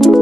Assalamualaikum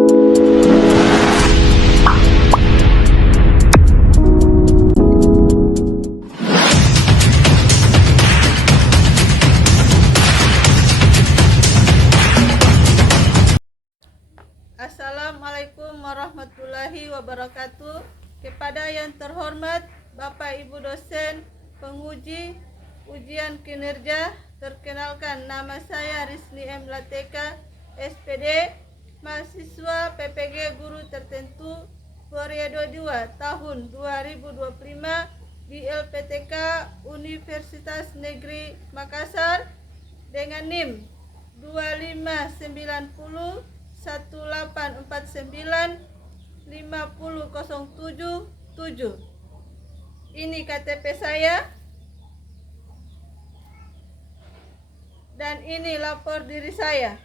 warahmatullahi wabarakatuh. Kepada yang terhormat Bapak Ibu dosen penguji ujian kinerja, perkenalkan nama saya Risni M. Lateka, SPD, mahasiswa PPG Guru Tertentu periode 2 tahun 2025 di LPTK Universitas Negeri Makassar dengan NIM 2590 1849 50077. Ini KTP saya dan ini lapor diri saya.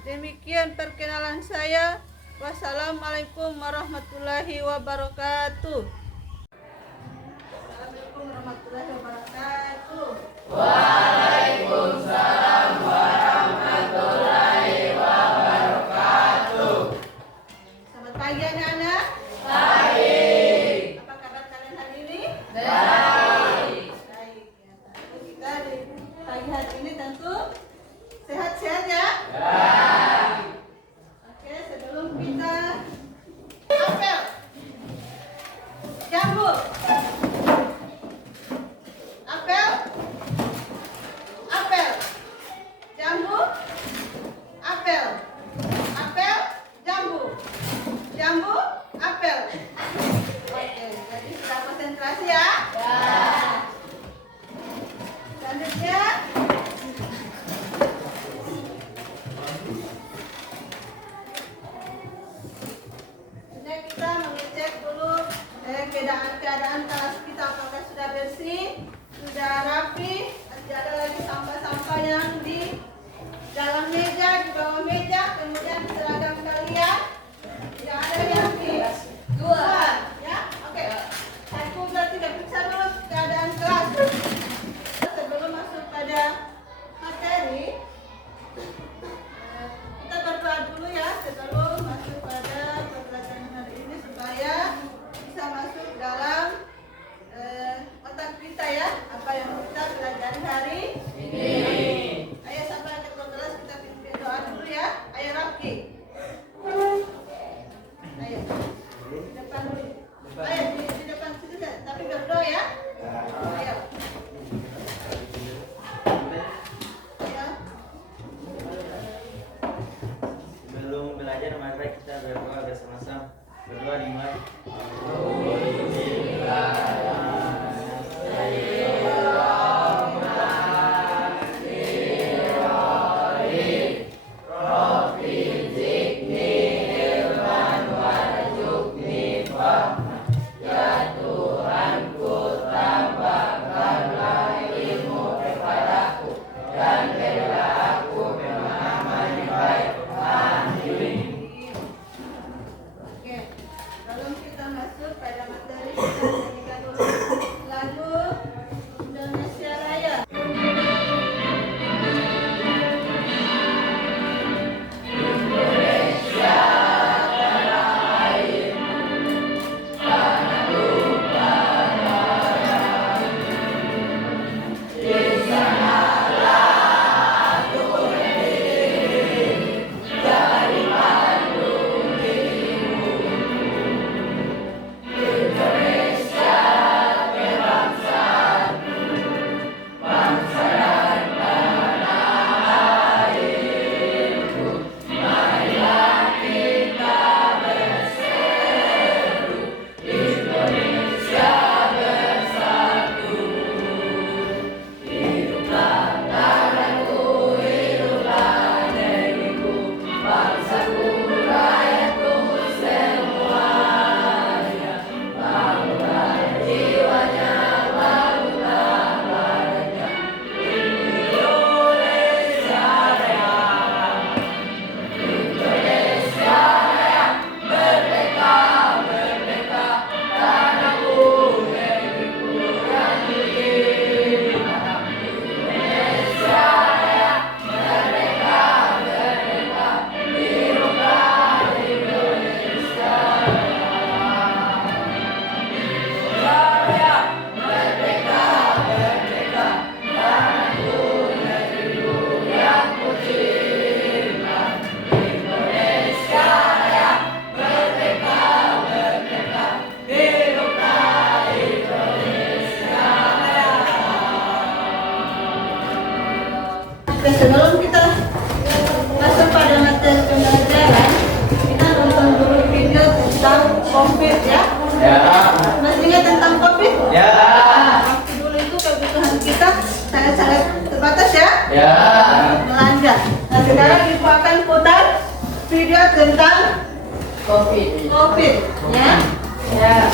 Demikian perkenalan saya. Wassalamualaikum warahmatullahi wabarakatuh. Assalamualaikum warahmatullahi wabarakatuh. Waalaikumsalam warahmatullahi wabarakatuh. Selamat pagi anak-anak. Baik. Apa kabar kalian hari ini? Baik. Baik. Kita di pagi hari ini tentu sehat-sehat ya? Baik. Oke, sebelum kita apel, jambu, apel, apel, jambu, apel, apel, jambu, jambu, apel. Oke, jadi sudah konsentrasi ya? Selanjutnya kita mengecek dulu keadaan kelas kita, apakah sudah bersih, sudah rapi, tidak ada lagi sampah-sampah yang di dalam meja, di bawah meja, kemudian seragam kalian tidak ada yang di luar, ya? Oke. Aku berarti periksa dulu keadaan kelas. Sebelum masuk pada materi, kita berdoa dulu ya sebelum masuk pada pembelajaran hari ini supaya bisa masuk dalam otak kita ya, apa yang kita pelajari hari ini. Ayo sampai ke kelas kita berdoa dulu ya. Ayo Rafki. Ayo. Di depan dulu. Ayo di depan situ tapi berdoa ya. Ayo. Sebelum belajar mari kita berdoa bersama-sama. Berdoa dimulai. Oke, sebelum kita masuk pada Sekarang Ibu akan putar video tentang COVID, ya. Ya.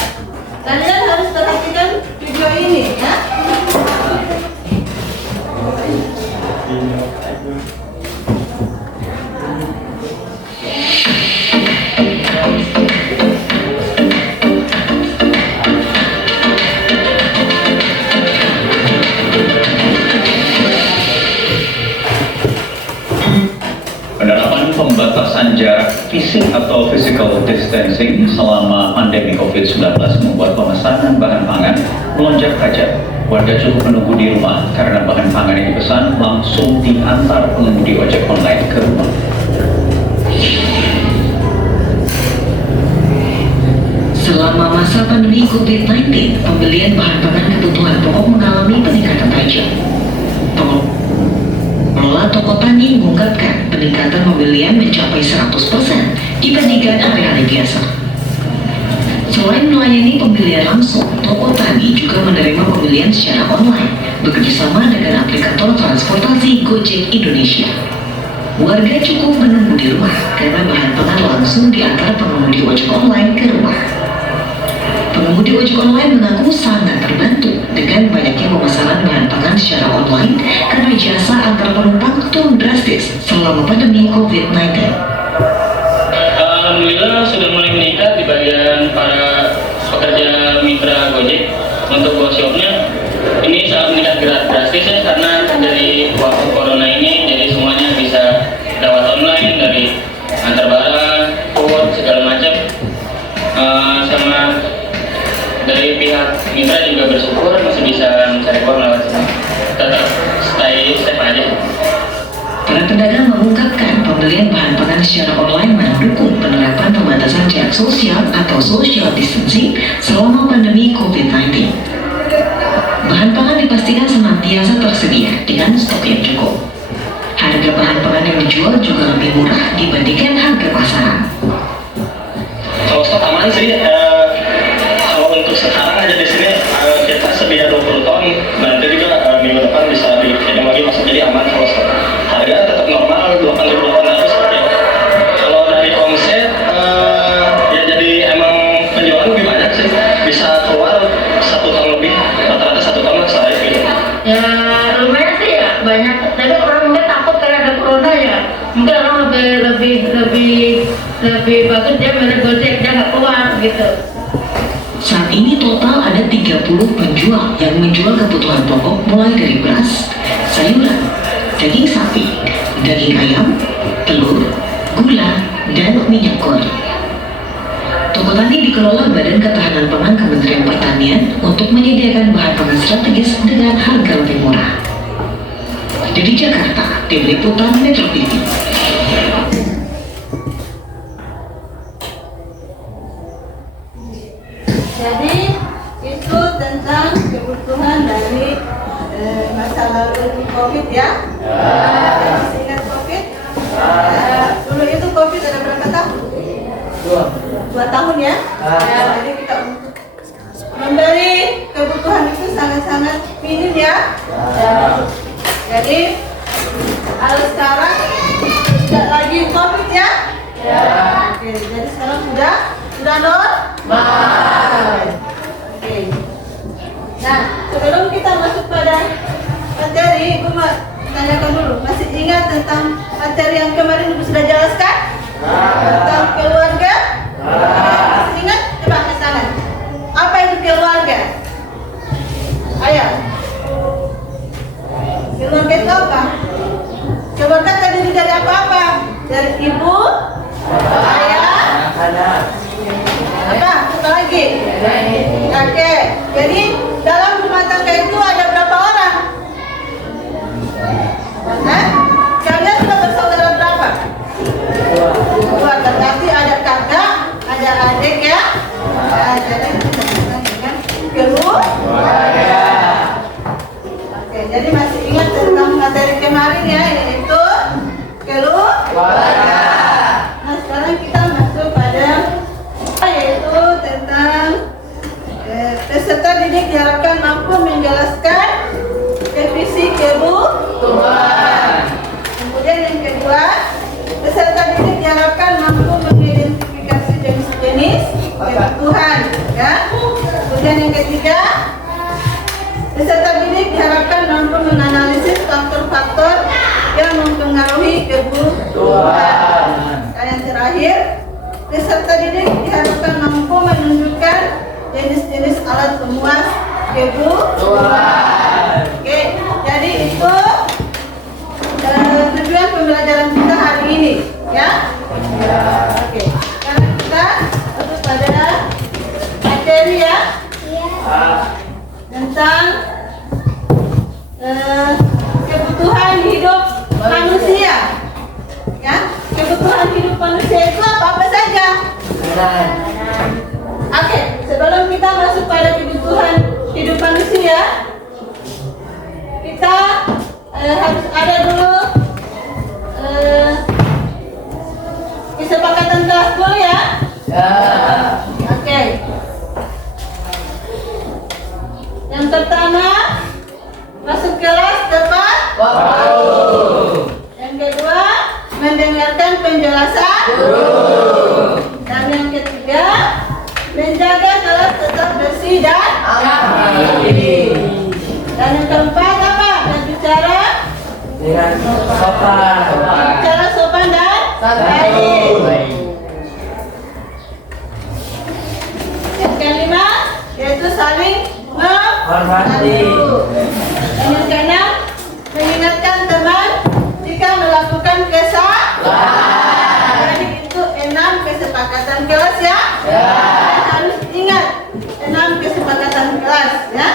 Kalian harus perhatikan video ini, ya. Penerapan pembatasan jarak fisik atau physical distancing selama pandemi COVID-19 membuat pemesanan bahan pangan melonjak tajam. Warga cukup menunggu di rumah karena bahan pangan yang dipesan langsung diantar pengemudi ojek online ke rumah. Selama masa pandemi COVID-19, pembelian bahan pangan kebutuhan pokok mengalami peningkatan tajam. Pengelola toko tani mengungkapkan peningkatan pembelian mencapai 100% dibandingkan hari-hari biasa. Selain melayani pembelian langsung, toko tani juga menerima pembelian secara online bekerjasama dengan aplikator transportasi Gojek Indonesia. Warga cukup menunggu di rumah karena bahan pangan langsung diantar pengemudi ojek online ke rumah. Pengemudi ojek online mengaku sangat terbantu dengan banyaknya pemesanan bahan pangan secara online karena jasa antar penumpang turun drastis selama pandemi COVID-19. Alhamdulillah sudah mulai meningkat di bagian para pekerja mitra Gojek. Untuk workshopnya ini sangat meningkat drastis ya, karena dari waktu corona ini jadi semuanya bisa lewat online, dari antar barang, food, segala macam. Sama dari pihak mitra juga bersyukur masih bisa mencari uang lewat sini. Tetap stay safe aja. Para pedagang mengungkapkan pembelian bahan pangan secara online mendukung penerapan pembatasan jarak sosial atau social distancing selama pandemi COVID-19. Bahan pangan dipastikan senantiasa tersedia dengan stok yang cukup. Harga bahan pangan yang dijual juga lebih murah dibandingkan harga pasaran. Kalau stok aman sih, kalau untuk sekarang aja di sini kita sedia 20 ton, nanti juga minggu depan bisa dikirim lagi, masuk jadi aman kalau stok. Harga tetap normal 8.800 ya. Kalau dari omset ya jadi emang penjualan lebih banyak sih, bisa keluar 1 ton lebih, rata-rata 1 ton lah saya gitu. Ya lumayan sih ya, banyak. Tapi orang mungkin takut karena ada corona ya. Mungkin orang lebih bagus dia milih Gojek, dia nggak keluar gitu. Saat ini total ada 30 penjual yang menjual kebutuhan pokok mulai dari beras, sayuran, daging sapi, daging ayam, telur, gula, dan minyak goreng. Toko tani dikelola Badan Ketahanan Pangan Kementerian Pertanian untuk menyediakan bahan pangan strategis dengan harga lebih murah. Dari Jakarta, Tim Liputan Metro TV. Jadi itu tentang kebutuhan dari masa lalu COVID, ya. Masih ingat COVID? Dulu itu COVID ada berapa tahun? 2 tahun ya. Jadi kita membeli kebutuhan itu sangat-sangat minim ya. Jadi kalau sekarang tidak lagi COVID ya. Oke, jadi sekarang sudah normal. Oke. Nah, sebelum kita masuk pada materi, Ibu mau tanyakan dulu, masih ingat tentang materi yang kemarin Ibu sudah jelaskan? Tentang keluarga? Masih ingat? Coba angkat tangan. Apa itu keluarga? Ayo. Keluarga itu apa? Keluarga terdiri dari apa-apa? Dari ibu, ayah, apa? Apa lagi? Oke. Jadi dalam rumah tangga itu ada berapa orang? Kalian sudah bersaudara berapa? 2. Berarti ada kakak, ada adik ya. Jadi kita dengan keluarga. Oke, jadi masih ingat tentang materi kemarin ya, yaitu keluarga. Nah, sekarang kita masuk pada yaitu tentang peserta didik diharapkan mampu menjelaskan definisi kebutuhan. Kemudian yang kedua, ketiga, peserta didik diharapkan mampu menganalisis faktor-faktor yang mempengaruhi kebutuhan. Dan yang terakhir, peserta didik diharapkan mampu menunjukkan jenis-jenis alat pemuas kebutuhan. Oke, jadi itu tujuan pembelajaran kita hari ini, ya. Oke, sekarang kita masuk pada materi ya, tentang kebutuhan hidup manusia. Ya, kebutuhan hidup manusia itu apa saja? Oke, sebelum kita masuk pada kebutuhan hidup manusia, kita harus ada dulu kesepakatan kelas dulu ya. Oke. Yang pertama, masuk kelas tepat waktu. Yang kedua, mendengarkan penjelasan guru. Dan yang ketiga, menjaga kelas tetap bersih dan rapi. Dan yang keempat apa? Berbicara dengan sopan. Bicara sopan dan baik. Yang kelima, yaitu saling menghormati. Dan yang keenam, mengingatkan teman jika melakukan kesalahan. Jadi itu 6 kesepakatan kelas ya. Dan harus ingat 6 kesepakatan kelas ya.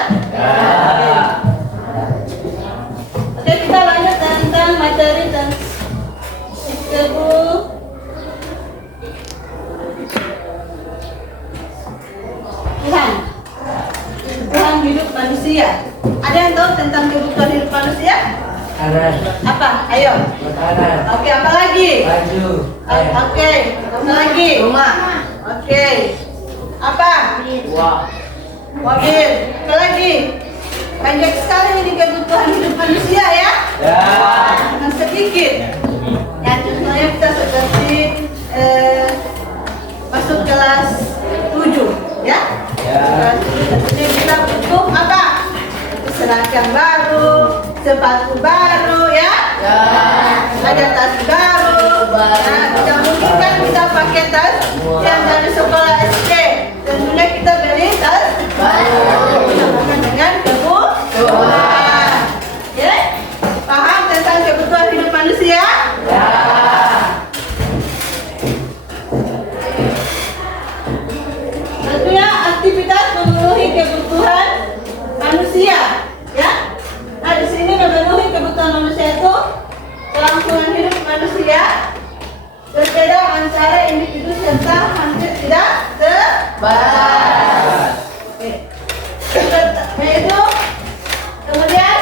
Oke, kita lanjut tentang materi dan kebutuhan hidup manusia. Ada yang tahu tentang kebutuhan hidup manusia? Ada. Apa? Ayo. Makanan. Oke, apa lagi? Baju. Oke, apa lagi? Rumah. Oke. Apa? Uang. Mobil. Apa lagi? Banyak sekali ini kebutuhan hidup manusia ya. Dengan sedikit. Ya, contohnya kita seperti masuk kelas 7 ya. Kelas 7 kita butuh apa? Seragam baru, sepatu baru ya. Ada tas baru. Nah, tidak mungkin kan kita pakai tas yang dari sekolah SD. Tentunya kita beli tas baru dengan kebutuhan. Ya, paham tentang kebutuhan hidup manusia? Tentunya aktivitas memenuhi kebutuhan manusia, ya. Nah, di sini memenuhi kebutuhan manusia itu kelangsungan hidup manusia berbeda antara individu serta hampir tidak terbatas. Oke. Yaitu kemudian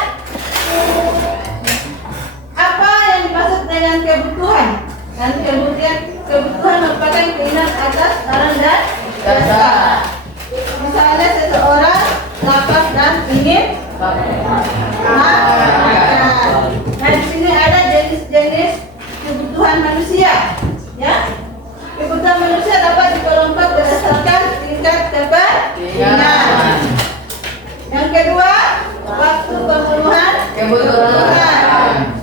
apa yang dimaksud dengan kebutuhan? Dan kemudian kebutuhan merupakan keinginan atas orang dan jasa. Misalnya seseorang lapar dan ingin makan. Nah, di sini ada jenis-jenis kebutuhan manusia, ya. Kebutuhan manusia dapat dikelompok berdasarkan tingkat kepentingan. Yang kedua, waktu pemenuhan kebutuhan.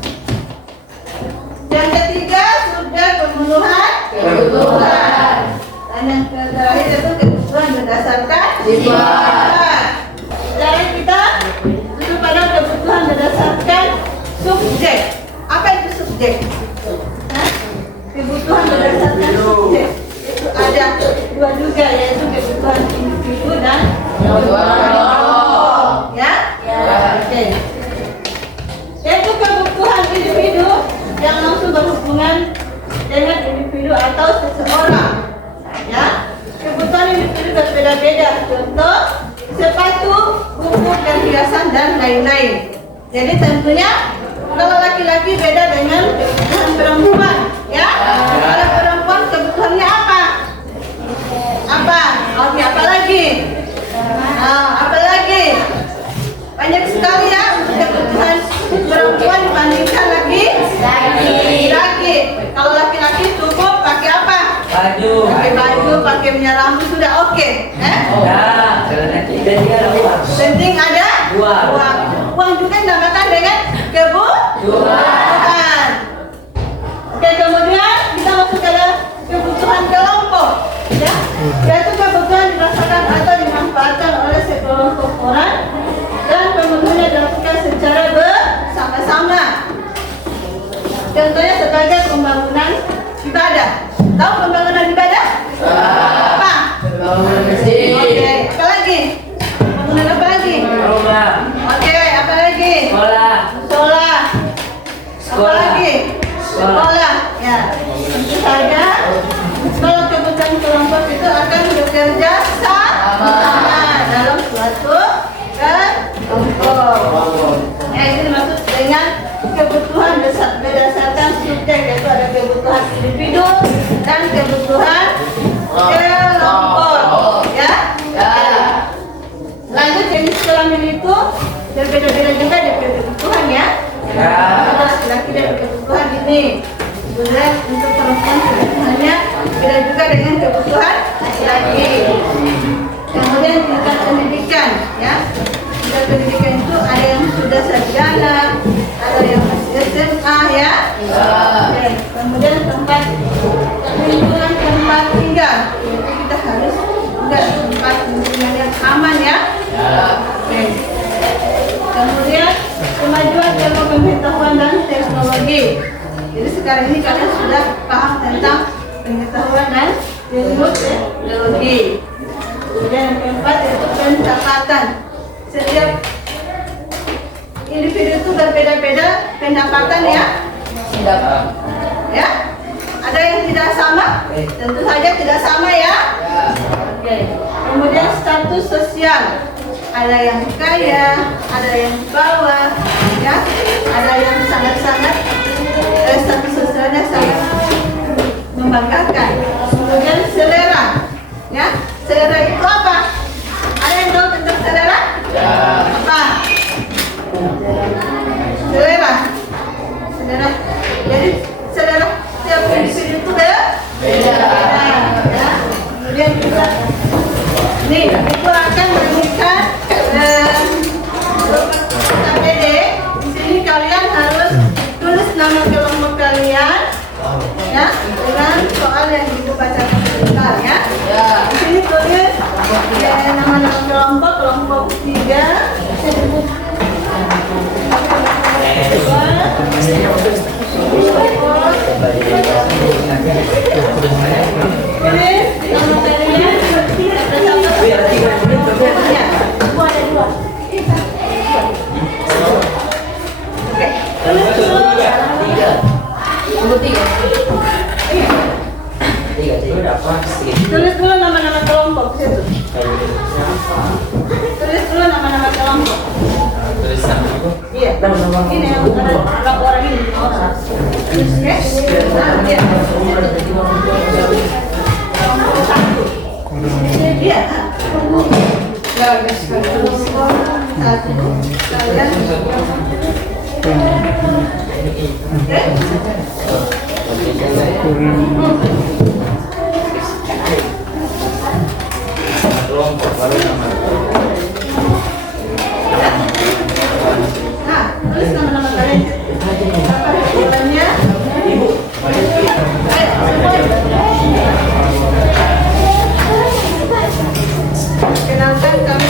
Yang ketiga, sumber pemenuhan kebutuhan. Dan yang terakhir itu kebutuhan berdasarkan sifat. Sekarang kita duduk pada kebutuhan berdasarkan subjek. Apa itu subjek? Hah? Kebutuhan berdasarkan subjek itu ada dua juga, yaitu kebutuhan individu dan kelompok. Ya? Oke. Yaitu kebutuhan individu yang langsung berhubungan dengan individu atau seseorang. Ya, kebutuhan individu berbeda-beda. Contoh, sepatu, buku, dan hiasan dan lain-lain. Jadi tentunya kalau laki-laki beda dengan kebutuhan perempuan, ya. Kalau perempuan kebutuhannya apa? Apa? Oke, apa lagi? Apa lagi? Banyak sekali ya untuk kebutuhan perempuan dibandingkan laki-laki. Kalau laki-laki cukup pakai apa? Baju. Pakai baju, pakai minyak rambut sudah oke. Celana Uang juga dinamakan dengan kebutuhan. Oke, kemudian kita masuk ke kebutuhan kelompok, ya, yaitu kebutuhan dirasakan atau dimanfaatkan oleh sekelompok orang dan pemenuhannya dilakukan secara bersama-sama. Contohnya sebagai pembangunan ibadah. Tahu pembangunan ibadah? Apa? Pembangunan masjid. Oke, apa lagi? Pembangunan apa lagi? Rumah. Oke, apa lagi? Sekolah. Sekolah. Apa lagi? Sekolah. Ya, tentu saja kalau kebutuhan kelompok itu akan bekerja sama dalam suatu kelompok. Ya, ini dimaksud dengan kebutuhan berdasarkan subjek, yaitu ada kebutuhan individu dan kebutuhan kelompok. Ya. Lanjut, jenis kelamin itu berbeda-beda juga dari kebutuhan, ya. Laki-laki dari kebutuhan ini. Kemudian untuk perempuan kebutuhannya beda juga dengan kebutuhan laki-laki. Kemudian tingkat pendidikan, ya. Tingkat pendidikan itu ada yang sudah sarjana, ada yang masih SMA, ya. Oke. Kemudian lingkungan tempat tinggal, kita harus juga tempat lingkungan yang aman, ya. Oke. Kemudian kemajuan ilmu pengetahuan dan teknologi. Jadi sekarang ini kalian sudah paham tentang pengetahuan dan ilmu teknologi. Kemudian yang keempat yaitu pencapatan. Setiap individu itu berbeda-beda pendapatan, ya. Ya. Ada yang tidak sama? Tentu saja tidak sama, ya. Oke. Kemudian status sosial. Ada yang kaya, ada yang di bawah, ya. Ada yang sangat-sangat status sosialnya sangat membanggakan. Kemudian selera, ya. Selera itu apa? Ada yang tahu tentang selera? Apa? Selera. Selera. Jadi selera setiap individu itu beda. Ya. Kemudian kita ini itu akan memberikan KPD. Di sini kalian harus tulis nama kelompok kalian, ya, dengan soal yang ibu bacakan sebentar, ya. Di sini tulis nama-nama kelompok 3. Tulis dulu nama-nama kelompok di situ. Tulis dulu nama-nama kelompok. Iya. Ini yang berapa orang ini? Tulis, ya. Nah, iya. Iya. Ya, guys. Satu. Kalian. Kelompok baru nama. Nah, tulis nama-nama kalian. Apa bulannya? Ibu. Ayo, kenalkan kami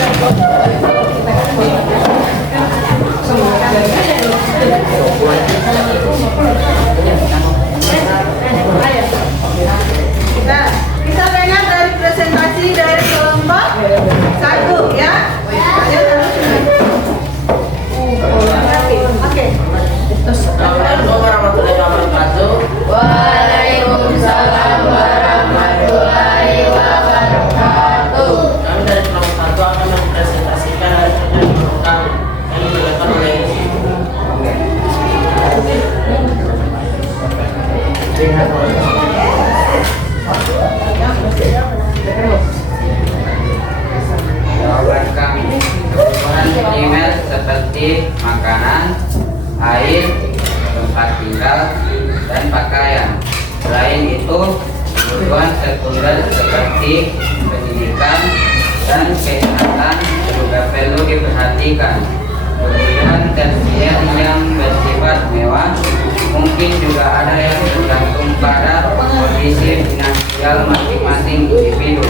Nah, kita dengar dari presentasi dari kelompok 1, ya. Kalian harus oke. Assalamualaikum warahmatullahi wabarakatuh. Waalaikumsalam warahmatullahi wabarakatuh. Kami dari kelompok 1 akan mempresentasikan hari kerja program yang dilakukan oleh jawaban kami. Kebutuhan primer seperti makanan, air, tempat tinggal, dan pakaian. Selain itu, kebutuhan sekunder seperti pendidikan dan kesehatan juga perlu diperhatikan. Kemudian tersier yang bersifat mewah, mungkin juga ada yang tergantung pada kondisi finansial masing-masing individu.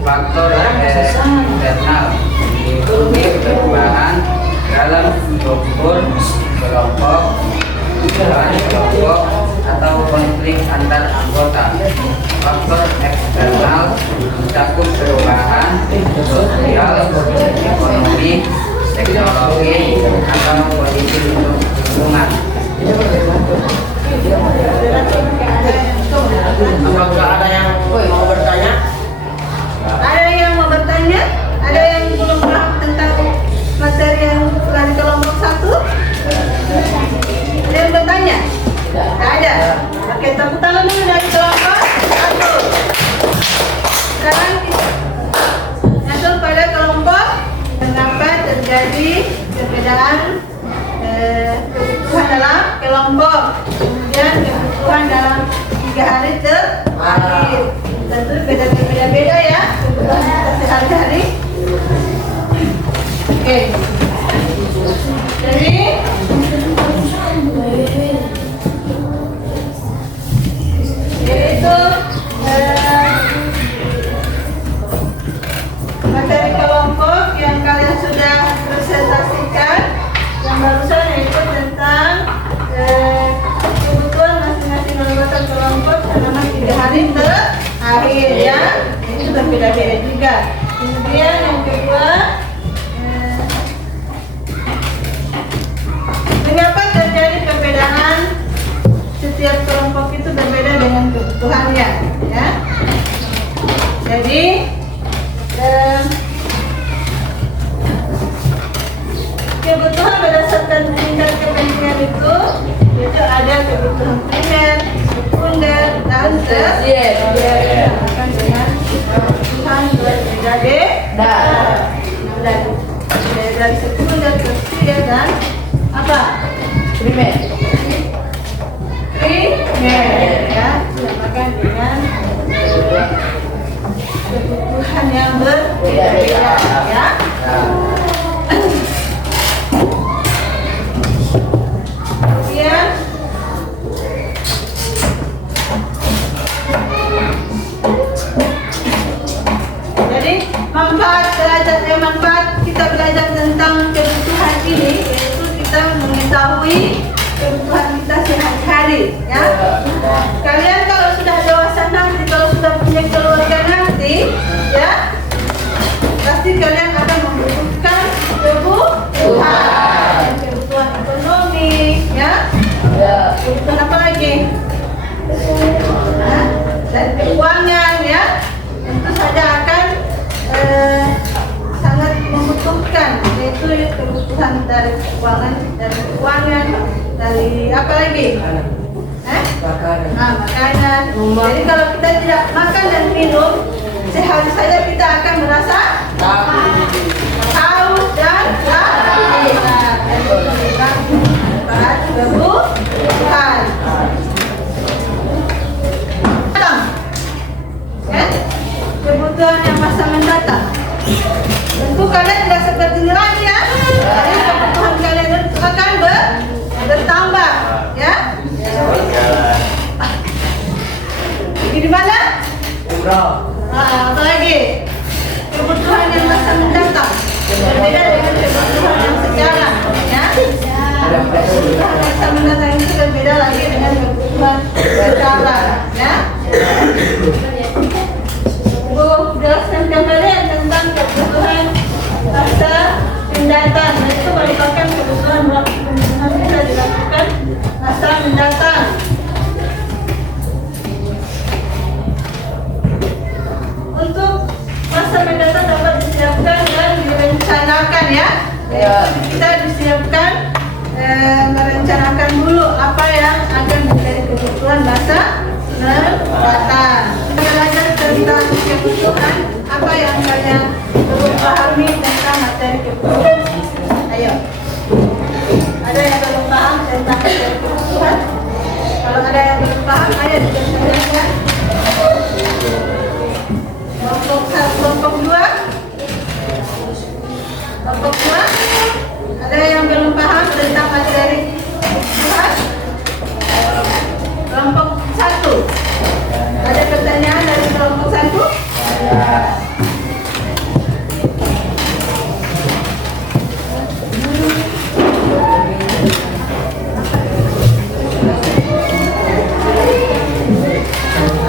Faktor eksternal meliputi perubahan dalam struktur kelompok, atau konflik antar anggota. Faktor eksternal mencakup perubahan sosial, ekonomi, teknologi, atau kondisi lingkungan. Apakah ada yang mau bertanya? Ada yang mau bertanya? Ada yang belum paham tentang materi yang telah di kelompok 1? Ada yang bertanya? Tidak ada. Oke, tepuk tangan dulu dari kelompok 1. Sekarang kita masuk pada kelompok kenapa terjadi perbedaan kebutuhan dalam kelompok, kemudian kebutuhan dalam 3 hari terakhir. Tentu beda-beda ya kebutuhan kita sehari-hari. Oke. Jadi yaitu materi kelompok yang kalian sudah presentasikan yang barusan, yaitu tentang kebutuhan masing-masing anggota kelompok selama 3 hari terakhir ya. Itu berbeda-beda juga. Kemudian yang kedua, mengapa terjadi perbedaan setiap kelompok itu berbeda dengan kebutuhannya ya. Jadi kebutuhan berdasarkan tingkat kepentingan itu ada kebutuhan primer, sekunder, dan tersier. Akan dengan kebutuhan berbeda-beda. Dari sekunder, tersier, dan apa? Primer. Ya, dinamakan dengan kebutuhan yang berbeda-beda ya. Kemudian jadi manfaat kita belajar tentang kebutuhan ini, yaitu kita mengetahui kebutuhan kita sehari-hari ya. Kalian kalau sudah dewasa nanti, kalau sudah punya keluarga nanti ya, pasti kalian akan membutuhkan kebutuhan ekonomi ya. Kebutuhan apa lagi? Dan keuangan ya. Tentu saja akan sangat membutuhkan, yaitu kebutuhan dari keuangan, dari apa lagi? Makanan. Jadi kalau kita tidak makan dan minum, sehari saja kita akan merasa haus dan lapar. Kebutuhan. Kebutuhan yang masa mendatang. Tentu kalian tidak seperti ini lagi ya. Jadi kebutuhan kalian akan bertambah ya. Di mana? Apa lagi? Kebutuhan yang masa mendatang berbeda dengan kebutuhan yang sekarang ya. Kebutuhan masa mendatang itu berbeda lagi dengan kebutuhan sekarang ya. Ibu jelaskan kalian tentang kebutuhan masa mendatang. Itu merupakan kebutuhan bisa dilakukan masa mendatang. Untuk masa mendatang dapat disiapkan dan direncanakan ya. Kita disiapkan, merencanakan dulu apa yang akan menjadi kebutuhan masa mendatang. Kita belajar tentang kebutuhan, apa yang kalian perlu pahami tentang materi kebutuhan. Ayo, ada yang belum paham tentang materi kebutuhan? Kalau ada yang belum paham, ayo dijelaskan. Kelompok 1, kelompok 2. Kelompok 2 Ada pertanyaan dari kelompok 1?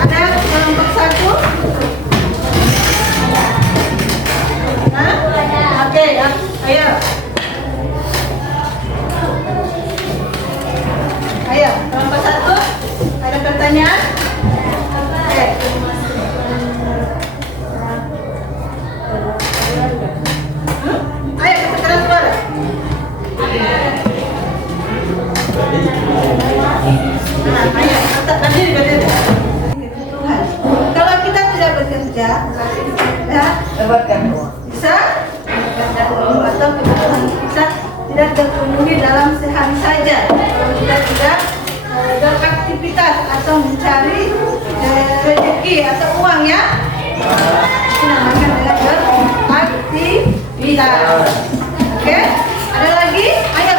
Ada kelompok 1? Hah? Oke, ya. Ayo. Ayo, kelompok 1. Ada pertanyaan? Oke. Ayo, kita keras suara. Nah, ayo, berdiri. Tuhan. Kalau kita tidak bekerja, berarti kita bisa atau kebutuhan kita tidak terpenuhi dalam sehari saja. Kalau kita tidak beraktivitas atau mencari rezeki atau uang, ya, itu namanya dengan beraktivitas. Oke, ada lagi? Ayo,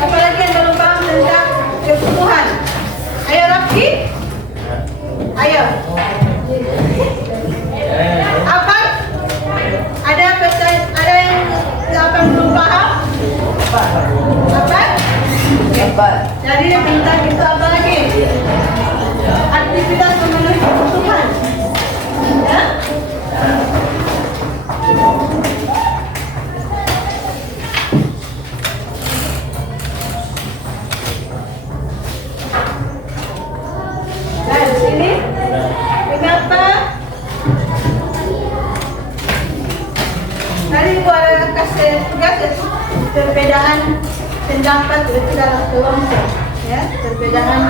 apa lagi yang belum paham tentang kebutuhan? Ayo, Rafki. Ayo. Apa? Ada yang belum paham? Apa? Jadi yang tentang itu apa lagi? Aktivitas memenuhi kebutuhan. Ya? Nah, di sini kenapa? Tadi gua ada kasih tugas itu perbedaan pendapat itu dalam kelompok, ya, perbedaan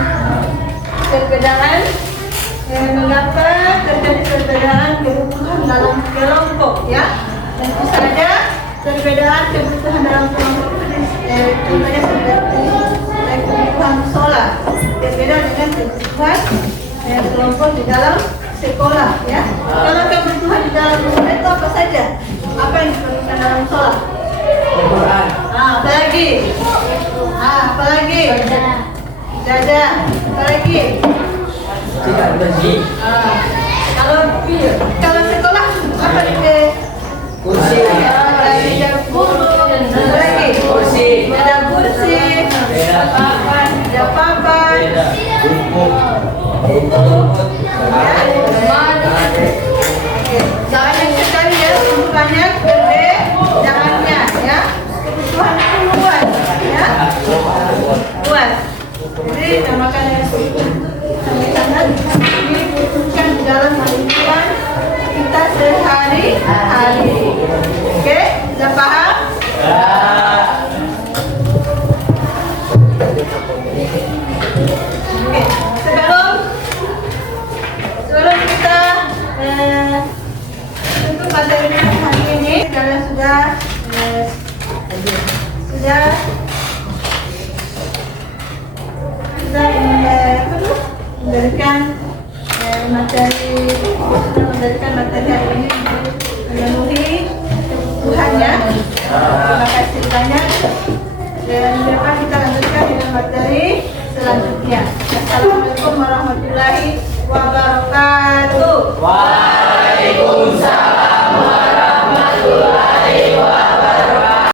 mengapa terjadi perbedaan kebutuhan dalam kelompok, ya. Tentu saja perbedaan kebutuhan dalam kelompok contohnya seperti kebutuhan sholat berbeda dengan kebutuhan kelompok di dalam sekolah, ya. Kalau kebutuhan di dalam sekolah itu apa saja? Apa yang diperlukan dalam sholat? Apa lagi? Apa lagi? Jadah. Apa lagi? Kalau sekolah apa itu? Kursi. Ada guru. Apa lagi? Kursi. Ada kursi. Ada papan. Banyak sekali, ya, banyak perbedaannya, ya. Kebutuhan itu luas, ya. Luas. Jadi namakan sangat dibutuhkan di dalam kehidupan kita sehari-hari. Oke, sudah paham? Oke, sebelum kita untuk materi hari ini, kalian sudah memberikan